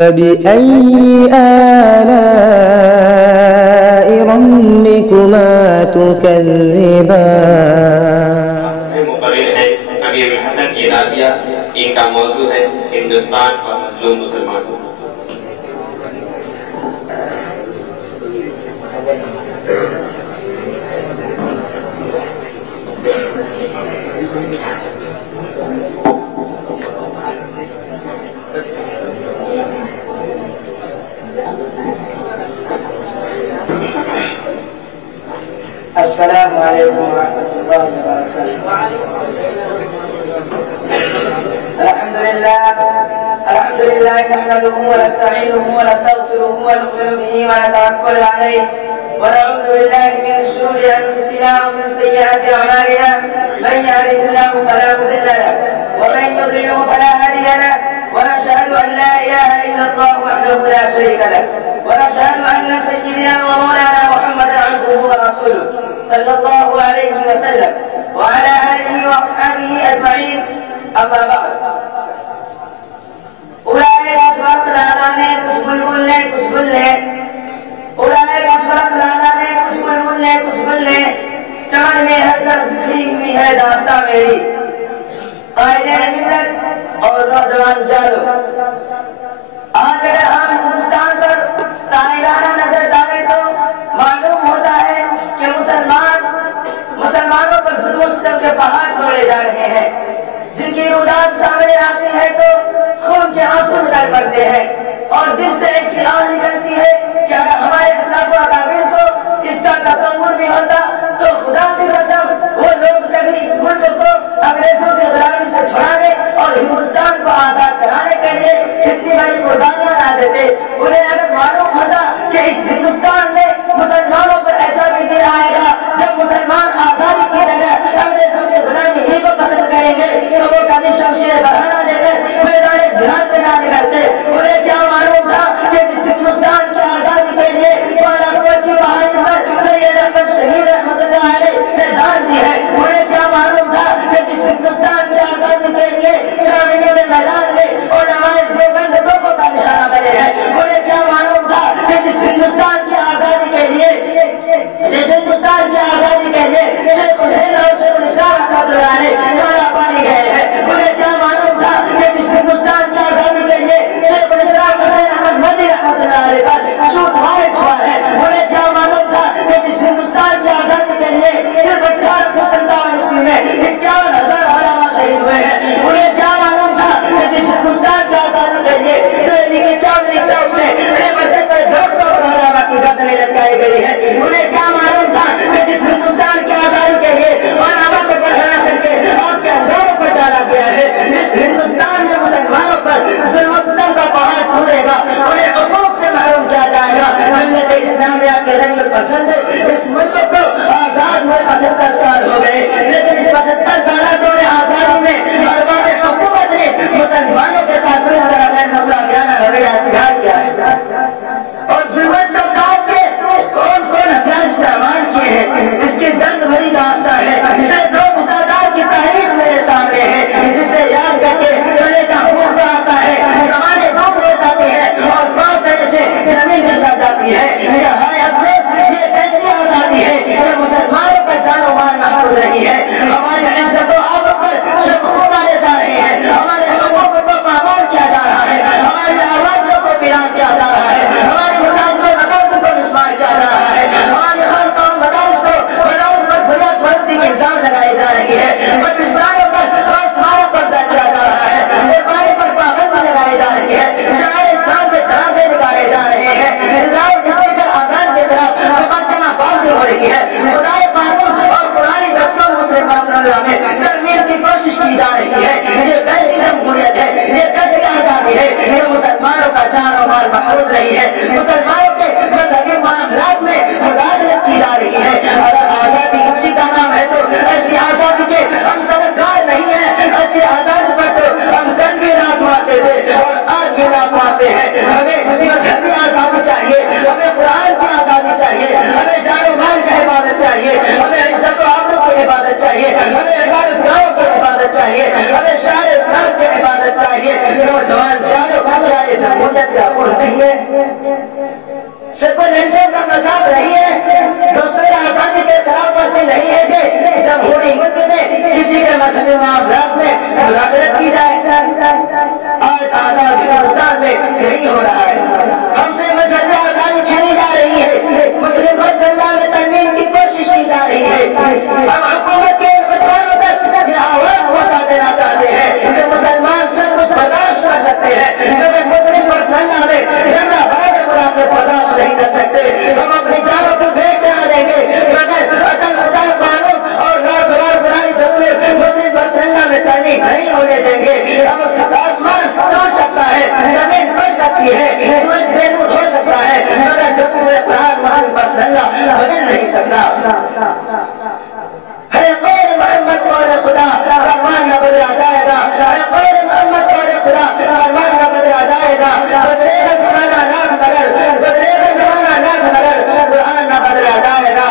فبأي آلاء ربكما تكذبان؟ مقرر ہے امیر الحسن کی رابعہ، ان کا موضوع ہے ہندوستان اور مظلوم مسلمان۔ السلام علیکم ورحمۃ اللہ وبرکاتہ۔ الحمد لله نحمده ونستعينه ونستغفره ونؤمن به ونتوكل عليه ونعوذ بالله من شرور انفسنا ومن سيئات اعمالنا، من يهده الله فلا مضل له ومن يضلل فلا هادي له، ونشهد ان لا اله الا الله وحده لا شريك له، ونشهد ان سيدنا ومولانا محمدا عبده ورسوله صلى الله عليه وسلم وعلى آله وأصحابه أجمعين، أما بعد۔ اڑائے کچھ وقت رانا نے کچھ بلبل نے کچھ گل نے، اڑائے کچھ وقت رانا نے کچھ بلبل نے کچھ گل نے، چمن میں ہر طرف بکھری ہوئی ہے داستاں میری، قائدین ملت اور نوجوان جالو۔ آج اگر ہم ہندوستان پر طائرانہ نظر ڈالیں تو معلوم ہوتا ہے کہ مسلمانوں پر ظلم و ستم کے پہاڑ توڑے جا رہے ہیں، جن کی رودات سامنے آتی ہے تو خون کے آنسو نکل پڑتے ہیں اور دل سے ایسی آہ نکلتی ہے کہ اگر ہمارے اسلاف و اکابر کو اس کا تصور بھی ہوتا تو خدا کی قسم وہ لوگ کبھی اس ملک کو انگریزوں کی غلامی سے چھڑانے اور ہندوستان کو آزاد کرانے کے لیے اتنی بڑی قربانیاں نہ دیتے۔ انہیں اگر معلوم ہوتا کہ اس ہندوستان میں مسلمانوں پر ایسا بھی دن آئے گا جب مسلمان آزادی کی جگہ انگریزوں کی غلامی ہی کو پسند کریں گے تو وہ کبھی شمشیر برہنہ دے کر میدان جہاد میں نہ نکلتے۔ انہیں کیا معلوم تھا کہ جس ہندوستان کی آزادی کے لیے بالا کوٹ کی پہاڑی پر سید احمد شہید رحمۃ اللہ علیہ نے جان دی ہے، انہیں کیا معلوم تھا کہ جس ہندوستان کی آزادی کے لیے شامیوں نے میدان لے اور ہمارے دیوبند لوگوں کا نشانہ بنے ہیں، انہیں کیا معلوم تھا کہ جس ہندوستان کی آزادی کے لیے شیخ الہند اور شیخ الاسلام رحمۃ اللہ علیہ ہمارا پانی گئے ہیں، انہیں کیا معلوم تھا کہ جس ہندوستان کی آزادی کے لیے شیخ الاسلام حسین احمد مدنی رحمۃ اللہ علیہ پر شوٹ وائٹ ہوا ہے، انہیں کیا معلوم تھا کہ جس ہندوستان کی آزادی کے لیے صرف 1857 عیسوی میں 51,000 علماء شہید ہوئے ہیں، انہیں کیا معلوم تھا کہ جس ہندوستان کی آزادی کے لیے دہلی کے چاندنی چوک سے علماء کی گردنیں لٹکائی گئی ہے، انہیں کیا معلوم تھا کہ جس ہندوستان کی آزادی کے لیے علماء کو برہنہ کر کے آپ کے اندروں پر ڈالا گیا ہے، اس ہندوستان میں مسلمانوں پر ظلم و ستم کا پہاڑ ٹوٹے گا، انہیں حقوق سے محروم کیا جائے گا۔ ملت اسلامیہ کے رنگ پسند اس ملک کو آزاد ہوئے 75 سال ہو گئے، لیکن اس 75 سالہ دور آزادی میں ارباب حکومت نے مسلمانوں کے ساتھ کس طرح غیر مساویانہ رویہ اختیار کیا ہے اور ظلمت کو کاٹ کے کون کون ہتھیار استعمال کیے ہیں، اس کی درد بھری داستان ہے۔ اسے دو مسادات کی تاریخ میرے سامنے ہے جسے یاد کر کے گلے کا خون بہاتا ہے، زمانے بم ہو جاتے ہیں اور پاؤں تلے سے زمین گھسا جاتی ہے۔ یہ ہائے افسوس، یہ کیسی آزادی ہے کہ مسلمانوں کا جان و مال محفوظ رہی ہے، ہماری عزت و آبرو پر شکوک ڈالے جا رہے ہیں، ہمارے حقوق کو پامال کیا جا رہا ہے، ہماری آوازوں کو ویران کیا جا رہا ہے، ہماری مساجد و مقاصد کو مسمار کیا جا رہا ہے، ہماری خانقاہ مدارس کو بناؤ پر بنیاد پرستی کے الزام لگائے جا رہی ہے، پاکستانوں پر آسمانوں پر قبضہ کیا جا رہا ہے، قربانی پر پابندی لگائی جا رہی ہے، شاعر اسلام کے جنازے نکالے جا رہے ہیں، لاؤڈ اسپیکر آزاد کے خلاف مقدمہ بازی ہو رہی ہے، خدائے قانون اور قرآنی دستور مسلم مسئلہ میں ترمیم کی کوشش کی جا رہی ہے۔ یہ کیسی جمہوریت ہے، یہ کیسی آزادی ہے، یہ مسلمانوں کا جان و مال محفوظ رہی ہے، مسلمانوں کے مذہبی معاملات میں مداخلت کی جا رہی ہے۔ اگر آزادی اسی کا نام ہے تو ایسی آزادی کے ہم طلبگار نہیں ہیں، ایسی آزادی پر تو ہم کل بھی رات مارتے تھے اور آج بھی رات مارتے ہیں۔ ہمیں مذہبی آزادی چاہیے، ہمیں قرآن کی آزادی چاہیے، ہمیں جان و مال کی حفاظت چاہیے، ہمیں عزت و آبرو کی حفاظت چاہیے، ہمیں عبادت گاہوں کی حفاظت چاہیے، ہمیں شاعر اسلام کی حفاظت چاہیے۔ نوجوان جانو کیا یہ جمہوریت کا نہیں ہے، سیکولرزم کا مذہب نہیں ہے، دستور آزادی کے خلاف ورزی نہیں ہے کہ جمہوری ملک میں کسی کے مذہبی معاملات میں مداخلت کی جائے۔ آج آزاد ہندوستان میں یہی ہو رہا ہے، ہم سے مذہبی آزادی چھینی جا رہی ہے، مسلم مسئلہ میں ترمیم کی کوشش کی جا رہی ہے۔ ہم حکومت کے فتووں تک یہ آواز پہنچا دینا چاہتے ہیں کہ مسلمان سب کچھ برداشت کر سکتے ہیں، لیکن مسلم مسئلہ میں جھگڑا بڑھانے کو برداشت نہیں کر سکتے۔ ہم اپنی جانوں کو بیچ دیں گے مگر عدل قانون اور لازوال بنائی دستور مسلم مسئلہ میں تعلیم نہیں ہونے دیں گے۔ ہم آسمان ٹوٹ سکتا ہے، زمین پھٹ سکتی ہے، سورج بیرون ہو سکتا ہے، مگر دستور قرآن مسلم مسئلہ بدل نہیں سکتا۔ ہے غیر محمد قول خدا، فرمان نہ بدلا جائے گا، ہے غیر محمد قول خدا، فرمان نہ بدلا جائے گا۔ بدلے گا زمانہ لاکھ مگر، بدلے گا زمانہ لاکھ مگر، قرآن نہ بدلا جائے گا۔